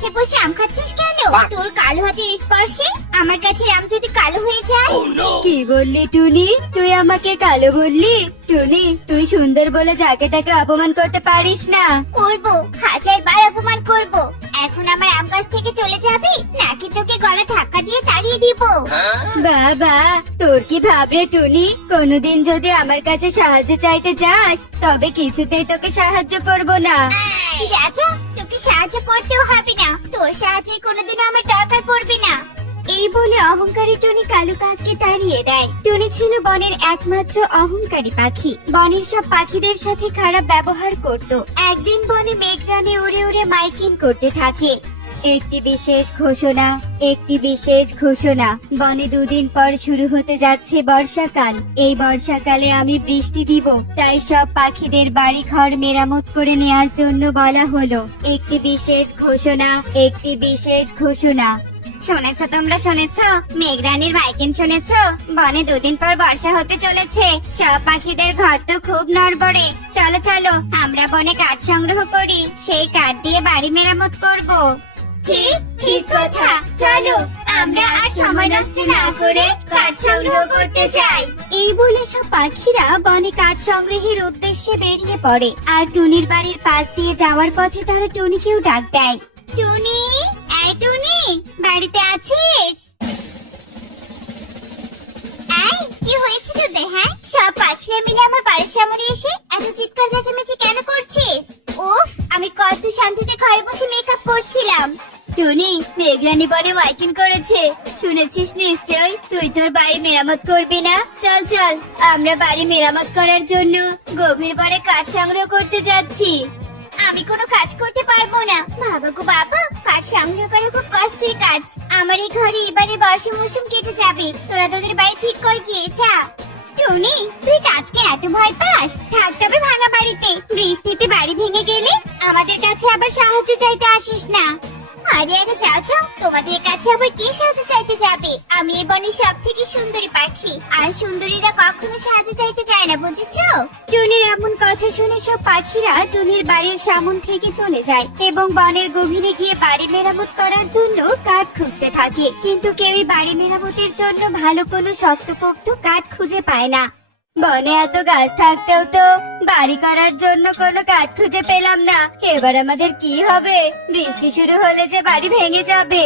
গাছে বসে আম খাচ্ছিস কেন? তোর কালো হাতের স্পর্শে আমার কাছে আম যদি কালো হয়ে যায়। কি বললি টুনি? তুই আমাকে কালো বললি? টুনি, তুই সুন্দর বলে যাকে তাকে অপমান করতে পারিস না। করব, 1000 বার অপমান করব। এখন আমার আম গাছ থেকে চলে যাবি নাকি তোকে গলা ধাক্কা দিয়ে তাড়িয়ে দিব? বাবা, তোর কি ভাবরে টুনি? কোনোদিন যদি আমার কাছে সাহায্য চাইতে যাস তবে কিছুতেই তোকে সাহায্য করব না। যা যা, তোকে সাহায্য করতেও হবে না। তোর সাহায্যের কোনোদিনও আমার দরকার পড়বে না। এই বলে অহংকারী টুনি কালু কাককে তাড়িয়ে দেয়। টুনি ছিল বনের একমাত্র অহংকারী পাখি। বনের সব পাখিদের সাথে খারাপ ব্যবহার করত। একদিন বনে মেঘরানী উড়ে উড়ে মাইকিং করতে থাকে। একটি বিশেষ ঘোষণা, একটি বিশেষ ঘোষণা। বনে 2 দিন পর শুরু হতে যাচ্ছে বর্ষাকাল। এই বর্ষাকালে আমি বৃষ্টি দিব, তাই সব পাখিদের বাড়ি ঘর মেরামত করে নেয়ার জন্য বলা হলো। একটি বিশেষ ঘোষণা, একটি বিশেষ ঘোষণা। শুনেছো তোমরা, শুনেছো? মেঘরানীর মাইকিং শুনেছো? বনে 2 দিন পর বর্ষা হতে চলেছে। সব পাখিদের ঘর তো খুব নড়বড়ে। চলো চলো, আমরা বনে কাঠ সংগ্রহ করি, সেই কাঠ দিয়ে বাড়ি মেরামত করব। ঠিক ঠিক কথা, চলো আমরা আর সময় নষ্ট না করে কাঠ সংগ্রহ করতে যাই। এই বলে সব পাখিরা বনে কাঠ সংগ্রহের উদ্দেশ্যে বেরিয়ে পড়ে। আর টুনির বাড়ির পাশ দিয়ে যাওয়ার পথে তারা টুনিকেও ডাক দেয়। টুনি, এই টুনি, বাড়িতে আছিস? এই, কি হয়েছে তোদের? হ্যাঁ, সব পাখিরা মিলে আমার বাড়ির সামনে এসে এত চিৎকার চেঁচামেচি কেন করছিস? উফ, আমি কত শান্তিতে ঘরে বসে মেকআপ করছিলাম। টুনি, মেঘরানী বনে মাইকিং করেছে, শুনেছিস নিশ্চয়? তুই তোর বাড়ি মেরামত করবি না? চল চল, আমরা বাড়ি মেরামত করার জন্য গভীর বনে কাঠ সংগ্রহ করতে যাচ্ছি। আমি কোনো কাজ করতে পারবো না। বাবা গো বাবা, কাঠ সংগ্রহ করা খুব কষ্টের কাজ। আমার এই ঘরে এবারে বর্ষা মৌসুম কেটে যাবে। তোরা তোদের বাড়ি ঠিক কর গিয়ে, যা। টুনি, তুই কাজকে এত ভয় পাস? থাকতে হবে ভাঙা বাড়িতে। বৃষ্টিতে বাড়ি ভেঙে গেলে আমাদের কাছে আবার সাহায্য চাইতে আসিস না। আরে আরে যাও যাও, তোমাদের কাছে আবার কে সাহায্য চাইতে যাবে? আমি এই বনের সব থেকে সুন্দরী পাখি, আর সুন্দরীরা কখনো সাহায্য চাইতে যায় না, বুঝেছো? টুনির এমন কথা শুনে সব পাখিরা টুনির বাড়ির সামন থেকে চলে যায় এবং বনের গভীরে গিয়ে বাড়ি মেরামত করার জন্য কাঠ খুঁজতে থাকে। কিন্তু কেউই বাড়ি মেরামতের জন্য ভালো কোনো শক্তপোক্ত কাঠ খুঁজে পায় না। বনে এত গাছ থাকতেও তো বাড়ি করার জন্য কোনো কাঠ খুঁজে পেলাম না। এবার আমাদের কি হবে? বৃষ্টি শুরু হলে যে বাড়ি ভেঙে যাবে।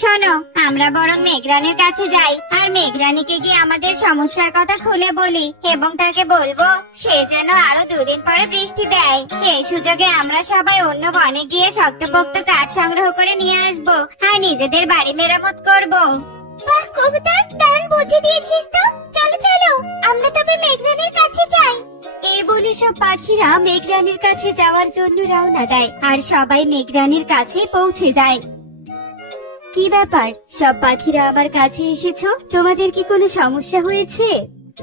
শোনো, আমরা বরং মেঘরানীর কাছে যাই আর মেঘরানীকে গিয়ে আমাদের সমস্যার কথা খুলে বলি এবং তাকে বলবো সে যেন আরো 2 দিন পরে বৃষ্টি দেয়। এই সুযোগে আমরা সবাই অন্য বনে গিয়ে শক্তপোক্ত কাঠ সংগ্রহ করে নিয়ে আসবো আর নিজেদের বাড়ি মেরামত করব। বাহ কবুতর, দারুণ বুদ্ধি দিয়েছিস তো। চলো চলো, আমরা তবে মেঘরানীর কাছে যাই। এই বলে সব পাখিরা মেঘরানীর কাছে যাওয়ার জন্য রওনা দেয় আর সবাই মেঘরানীর কাছে পৌঁছে যায়। কি ব্যাপার, সব পাখিরা আমার কাছে এসেছো? তোমাদের কি কোনো সমস্যা হয়েছে?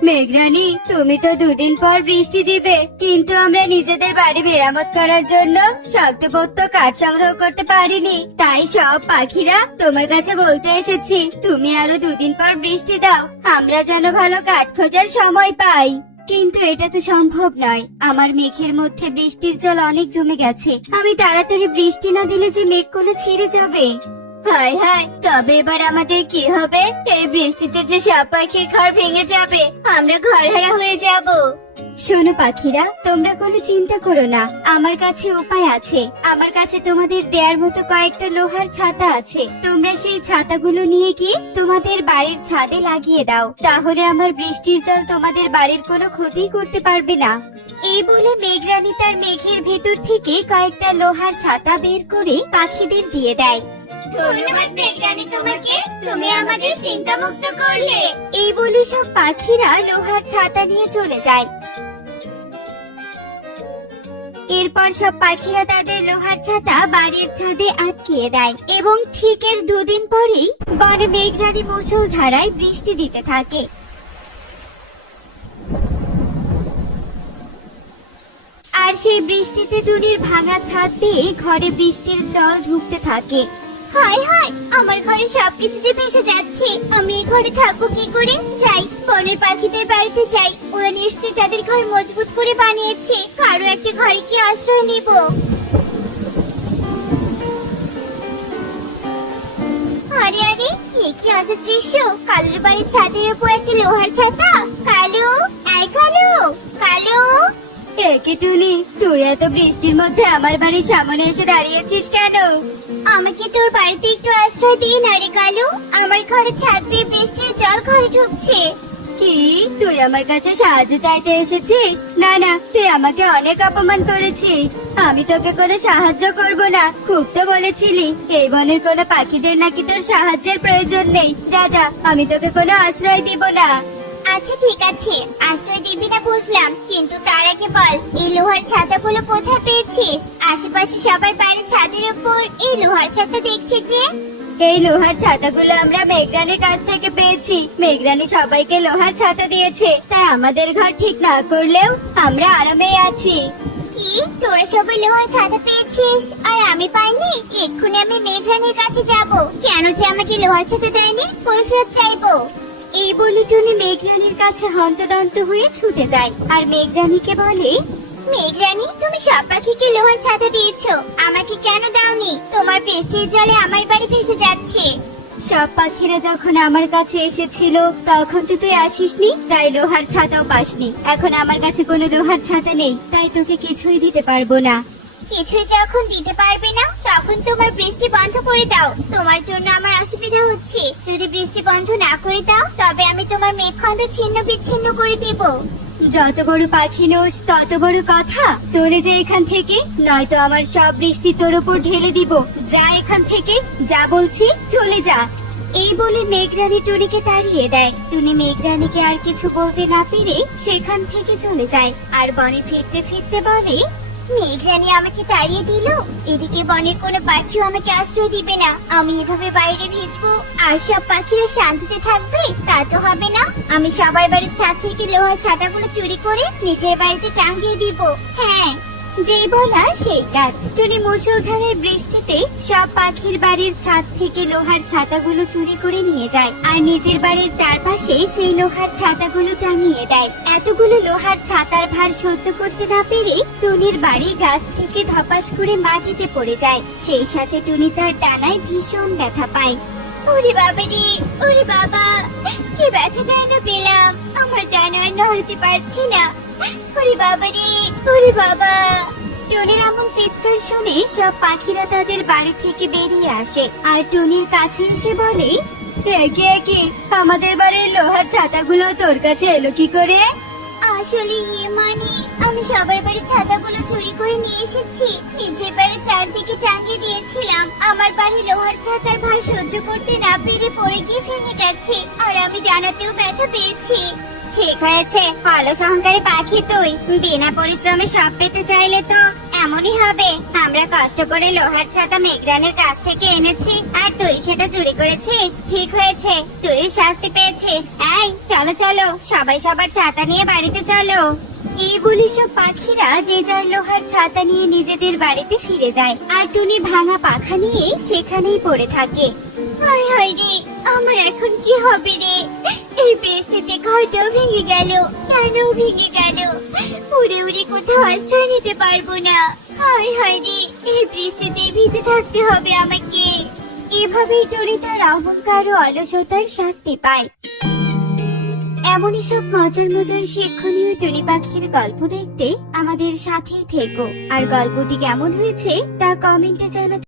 মেঘরানী, তুমি তো 2 দিন পর বৃষ্টি দিবে, কিন্তু আমরা নিজেদের বাড়ি মেরামত করার জন্য শক্তপোক্ত কাঠ সংগ্রহ করতে পারিনি। তাই সব পাখিরা তোমার কাছে বলতে এসেছি, তুমি আরো 2 দিন পর বৃষ্টি দাও, আমরা যেন ভালো কাঠ খোঁজার সময় পাই। কিন্তু এটা তো সম্ভব নয়। আমার মেঘের মধ্যে বৃষ্টির জল অনেক জমে গেছে। আমি তাড়াতাড়ি বৃষ্টি না দিলে যে মেঘগুলো ছিঁড়ে যাবে। হায় হায়, তবে এবার আমাদের কি হবে? এই বৃষ্টিতে যে সব পাখির ঘর ভেঙে যাবে, আমরা ঘরহারা হয়ে যাব। শোনো পাখিরা, তোমরা কোনো চিন্তা করো না, আমার কাছে উপায় আছে। আমার কাছে তোমাদের দেওয়ার মতো কয়েকটা লোহার ছাতা আছে। তোমরা সেই ছাতাগুলো নিয়ে গিয়ে তোমাদের বাড়ির ছাদে লাগিয়ে দাও, তাহলে আমার বৃষ্টির জল তোমাদের বাড়ির কোনো ক্ষতি করতে পারবে না। এই বলে মেঘরানী তার মেঘের ভেতর থেকে কয়েকটা লোহার ছাতা বের করে পাখিদের দিয়ে দেয়। ধন্যবাদ মেঘরানী তোমাকে, তুমি আমাদের চিন্তামুক্ত করলে। এই বলে সব পাখিরা লোহার ছাতা নিয়ে চলে যায়। এরপর সব পাখিরা তাদের লোহার ছাতা বাড়ির ছাদে আটকিয়ে দেয় এবং ঠিক এর 2 দিন পরেই বনে মেঘরানী মুষলধারায় বৃষ্টি দিতে থাকে। আর সেই বৃষ্টিতে টুনির ভাঙা ছাদ দিয়ে ঘরে বৃষ্টির জল ঢুকতে থাকে। হায় হায়, আমার ঘরে সবকিছুতে ভেসে যাচ্ছে। আমি এই ঘরে থাকবো কি করে? যাই, বনের পাখিদের বাড়িতে যাই। ওরা নিশ্চয়ই তাদের ঘর মজবুত করে বানিয়েছে। কারো একটা ঘরে কি আশ্রয় নিব। মজার দৃশ্য, কালুর বাড়ির ছাদের উপর একটা লোহার ছাতা। কালু, এই কালু, কালু। একে টুনি, তুই এত বৃষ্টির মধ্যে আমার বাড়ির সামনে এসে দাঁড়িয়েছিস কেন? আমাকে তোর বাড়িতে একটু আশ্রয় দিয়ে না রে কালু, আমার ঘরে ছাদ বেয়ে বৃষ্টির জল ঘরে ঢুকছে। কি, তুই আমার কাছে সাহায্য চাইতে এসেছিস? না না, তুই আমাকে অনেক অপমান করেছিস। আমি তোকে কোনো সাহায্য করব না, খুব তো বলেছিলি। এই বনের কোনো পাখিদের নাকি তোর সাহায্যের প্রয়োজন নেই। যা যা, আমি তোকে কোনো আশ্রয় দিব না। আচ্ছা ঠিক আছে, আশ্রয় দিবি না বুঝলাম, কিন্তু তার আগে বল এই লোহার ছাতাগুলো কোথায় পেয়েছিস? আশেপাশে সবার বাড়ির ছাদের উপর এই লোহার ছাতা দেখছি যে। এই লোহার ছাতাগুলো আমরা মেঘরানীর কাছ থেকে পেয়েছি। মেঘরানী সবাইকে লোহার ছাতা দিয়েছে, তাই আমাদের ঘর ঠিক না করলেও আমরা আরামেই আছি। কি, তোরা সবাই লোহার ছাতা পেয়েছিস আর আমি পাইনি? এক্ষুনি আমি মেঘরানীর কাছে যাব। কেন যে আমাকে লোহার ছাতা দেয়নি, কৈফিয়ত চাইবো। এই বলে টুনি মেঘরানীর কাছে হন্তদন্ত হয়ে ছুটে যায় আর মেঘরানীকে বলে, মেঘরানী, তুমি সব পাখিকে লোহার ছাতা দিয়েছো, আমাকে কেন দাওনি? তোমার বৃষ্টির জলে আমার বাড়ি ভেসে যাচ্ছে। সব পাখিরা যখন আমার কাছে এসেছিল তখন তো তুই আসিসনি, তাই লোহার ছাতাও পাসনি। এখন আমার কাছে কোনো লোহার ছাতা নেই, তাই তোকে কিছুই দিতে পারবো না। কিছুই যখন দিতে পারবে না, তখন তোমার বৃষ্টি বন্ধ করে দাও। তোমার জন্য আমার অসুবিধা হচ্ছে। যদি বৃষ্টি বন্ধ না করে দাও, তবে আমি তোমার মেঘখণ্ড ছিন্ন বিচ্ছিন্ন করে দেব। যত বড় পাখি নোস তত বড় কথা। চলে যা এখান থেকে, নয়তো আমার সব বৃষ্টি তোর উপর ঢেলে দিব। যা এখান থেকে, যা বলছি, চলে যা। এই বলে মেঘরানী টুনিকে তাড়িয়ে দেয়। টুনি মেঘরানীকে আর কিছু বলতে না পেরে সেখান থেকে চলে যায় আর বনে ফিরতে ফিরতে বলে, মেঘরানী আমাকে তাড়িয়ে দিল, এদিকে বনের কোনো পাখিও আমাকে আশ্রয় দিবে না। আমি এভাবে বাইরে ভিজবো আর সব পাখিরা শান্তিতে থাকবে, তা তো হবে না। আমি সবার বাড়ির ছাদ থেকে লোহার ছাতাগুলো চুরি করে নিজের বাড়িতে টাঙিয়ে দিব। হ্যাঁ, যেই বলা সেই কাজ। টুনি মুষলধারে বৃষ্টিতে সব পাখির বাড়ির ছাদ থেকে লোহার ছাতাগুলো চুরি করে নিয়ে যায় আর নিজের বাড়ির চারপাশে সেই লোহার ছাতাগুলো টাঙিয়ে দেয়। এতগুলো লোহার ছাতার ভার সহ্য করতে না পেরে টুনির বাড়ি গাছ থেকে ধপাস করে মাটিতে পড়ে যায়। সেই সাথে টুনি তার ডানায় ভীষণ ব্যথা পায়। ওরে বাবা রে, ওরে বাবা, কি ব্যথাটাই না পেলাম। আমার ডানা আর নড়তে পারছি না। ওরে বাবা রে, ওরে বাবা। টুনির এমন চিৎকার শুনে সব পাখিরা তাদের বাড়ি থেকে বেরিয়ে আসে আর টুনির কাছে এসে বলে, একে একে আমাদের বাড়ির লোহার ছাতাগুলো তোর কাছে এলো কি করে? আসলে মানে আমি সবার বাড়ির ছাতাগুলো চুরি করে নিয়ে এসেছি, নিজের বাড়ির চারদিকে টাঙিয়ে দিয়েছিলাম। আমার বাড়ি লোহার ছাতার ভার সহ্য করতে না পেরে পড়ে গিয়ে ভেঙে গেছে আর আমি ডানাতেও ব্যথা পেয়েছি। ঠিক হয়েছে, অলস অহংকারী পাখি তুই। বিনা পরিশ্রমে সব পেতে চাইলে তো এমনই হবে। আমরা কষ্ট করে লোহার ছাতা মেঘরানের কাছ থেকে এনেছি আর তুই সেটা চুরি করেছিস। ঠিক হয়েছে, চুরির শাস্তি পেয়েছিস। এই চলো চলো, সবাই সবার ছাতা নিয়ে বাড়িতে চলো। এই বলে সব পাখিরা যে যার লোহার ছাতা নিয়ে নিজেদের বাড়িতে ফিরে যায় আর টুনি ভাঙা পাখা নিয়ে সেখানেই পড়ে থাকে। হায় হায় রে, আমার এখন কি হবে রে? এই বৃষ্টিতে ঘরটাও ভেঙে গেল, ডানাও ভেঙে গেল। উড়ে উড়ে কোথাও আশ্রয় নিতে পারবো না। হায় হায় রে, এই বৃষ্টিতে ভিজে থাকতে হবে আমাকে। এভাবেই টুনি তার অহংকার ও অলসতার শাস্তি পায়। এমনই সব মজার মজার শিক্ষণীয় টুনি পাখির গল্প দেখতে আমাদের সাথেই থেকো। আর গল্পটি কেমন হয়েছে তা কমেন্টে জানাতে